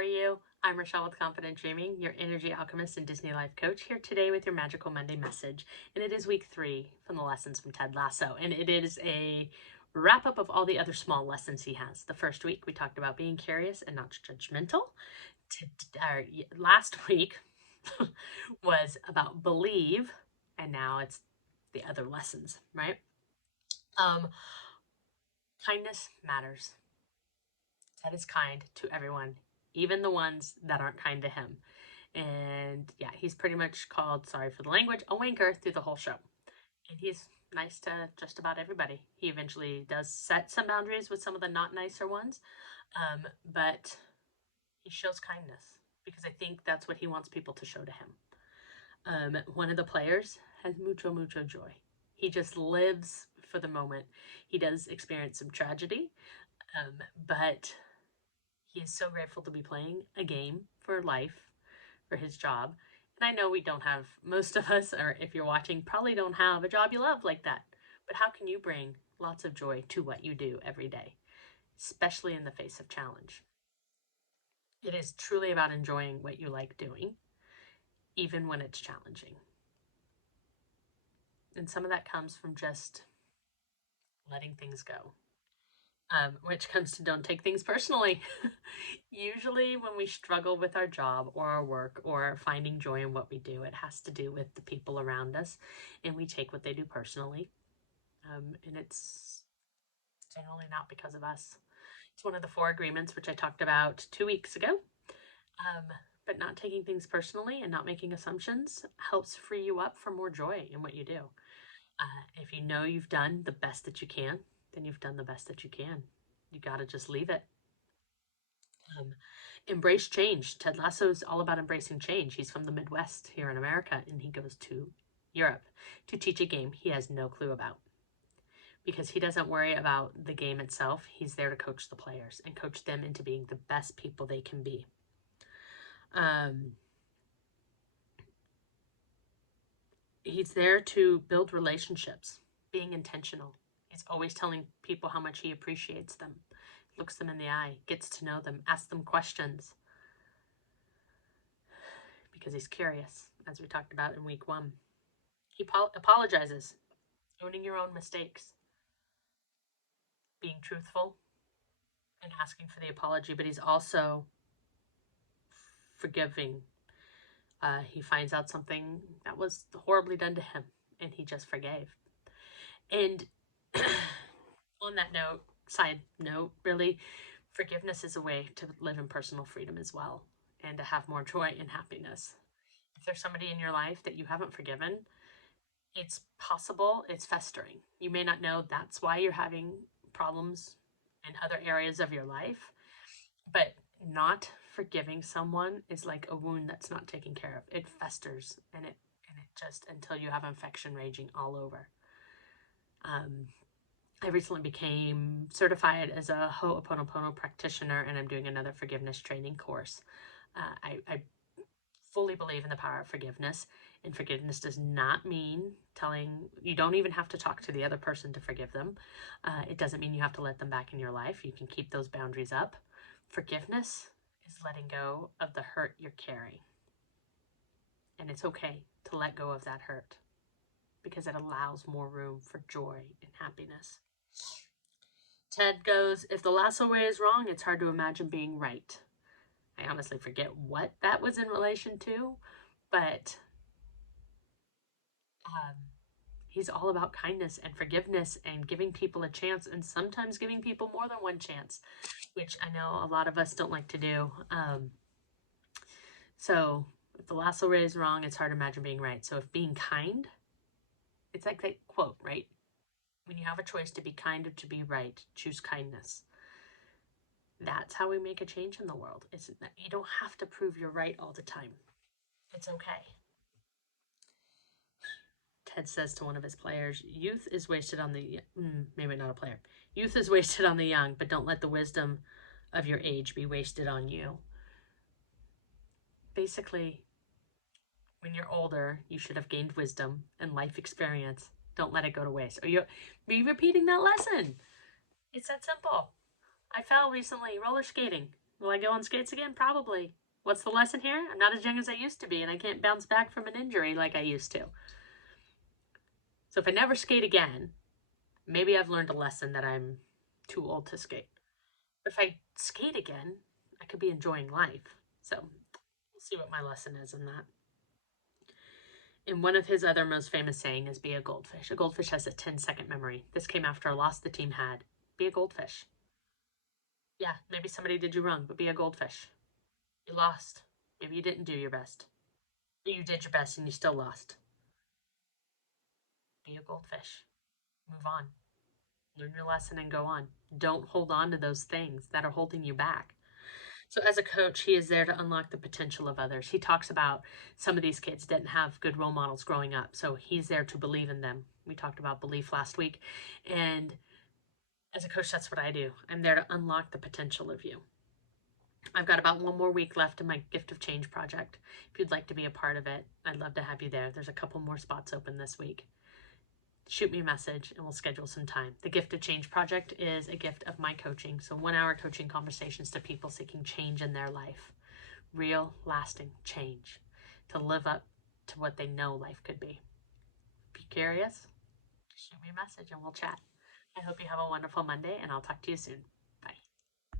are you? I'm Rochelle with Confident Dreaming, your energy alchemist and Disney life coach, here today with your Magical Monday message. And it is week 3 from the lessons from Ted Lasso. And it is a wrap up of all the other small lessons he has. The first week we talked about being curious and not judgmental. Last week was about believe, and now it's the other lessons, right? Kindness matters. Ted is kind to everyone, even the ones that aren't kind to him. And yeah, he's pretty much called, sorry for the language, a wanker through the whole show. And he's nice to just about everybody. He eventually does set some boundaries with some of the not nicer ones, but he shows kindness because I think that's what he wants people to show to him. One of the players has mucho joy. He just lives for the moment. He does experience some tragedy, but he is so grateful to be playing a game for life, for his job. And I know we don't have, most of us, or if you're watching, probably don't have a job you love like that. But how can you bring lots of joy to what you do every day, especially in the face of challenge? It is truly about enjoying what you like doing, even when it's challenging. And some of that comes from just letting things go. Which comes to don't take things personally. Usually when we struggle with our job or our work or finding joy in what we do, it has to do with the people around us, and we take what they do personally. And it's generally not because of us. It's one of the 4 agreements, which I talked about 2 weeks ago. But not taking things personally and not making assumptions helps free you up for more joy in what you do. If you know you've done the best that you can, then you've done the best that you can. You got to just leave it. Embrace change. Ted Lasso is all about embracing change. He's from the Midwest here in America, and he goes to Europe to teach a game he has no clue about. Because he doesn't worry about the game itself. He's there to coach the players and coach them into being the best people they can be. He's there to build relationships, being intentional. He's always telling people how much he appreciates them, looks them in the eye, gets to know them, asks them questions. Because he's curious, as we talked about in week 1. He apologizes, owning your own mistakes, being truthful, and asking for the apology, but he's also forgiving. He finds out something that was horribly done to him, and he just forgave. And on that note, side note, really, forgiveness is a way to live in personal freedom as well, and to have more joy and happiness. If there's somebody in your life that you haven't forgiven, it's possible it's festering. You may not know that's why you're having problems in other areas of your life, but not forgiving someone is like a wound that's not taken care of. It festers, and it just, until you have infection raging all over. I recently became certified as a Ho'oponopono practitioner, and I'm doing another forgiveness training course. I fully believe in the power of forgiveness, and forgiveness does not mean you don't even have to talk to the other person to forgive them. It doesn't mean you have to let them back in your life. You can keep those boundaries up. Forgiveness is letting go of the hurt you're carrying. And it's okay to let go of that hurt, because it allows more room for joy and happiness. Ted goes, if the lasso way is wrong, it's hard to imagine being right. I honestly forget what that was in relation to, but he's all about kindness and forgiveness and giving people a chance, and sometimes giving people more than one chance, which I know a lot of us don't like to do. So if the lasso way is wrong, it's hard to imagine being right. So if being kind, it's like that quote, right? When you have a choice to be kind or to be right, choose kindness. That's how we make a change in the world. You don't have to prove you're right all the time. It's okay. Ted says to one of his players, youth is wasted on the, maybe not a player. Youth is wasted on the young, but don't let the wisdom of your age be wasted on you. Basically, when you're older, you should have gained wisdom and life experience. Don't let it go to waste. Or you'll be repeating that lesson. It's that simple. I fell recently roller skating. Will I go on skates again? Probably. What's the lesson here? I'm not as young as I used to be, and I can't bounce back from an injury like I used to. So if I never skate again, maybe I've learned a lesson that I'm too old to skate. But if I skate again, I could be enjoying life. So we'll see what my lesson is in that. And one of his other most famous saying is be a goldfish. A goldfish has a 10-second memory. This came after a loss the team had. Be a goldfish. Yeah, maybe somebody did you wrong, but be a goldfish. You lost. Maybe you didn't do your best. But you did your best and you still lost. Be a goldfish. Move on. Learn your lesson and go on. Don't hold on to those things that are holding you back. So as a coach, he is there to unlock the potential of others. He talks about some of these kids didn't have good role models growing up, so he's there to believe in them. We talked about belief last week. And as a coach, that's what I do. I'm there to unlock the potential of you. I've got about 1 more week left in my Gift of Change project. If you'd like to be a part of it, I'd love to have you there. There's a couple more spots open this week. Shoot me a message and we'll schedule some time. The Gift of Change project is a gift of my coaching. So 1-hour coaching conversations to people seeking change in their life. Real, lasting change to live up to what they know life could be. If you're curious, shoot me a message and we'll chat. I hope you have a wonderful Monday and I'll talk to you soon.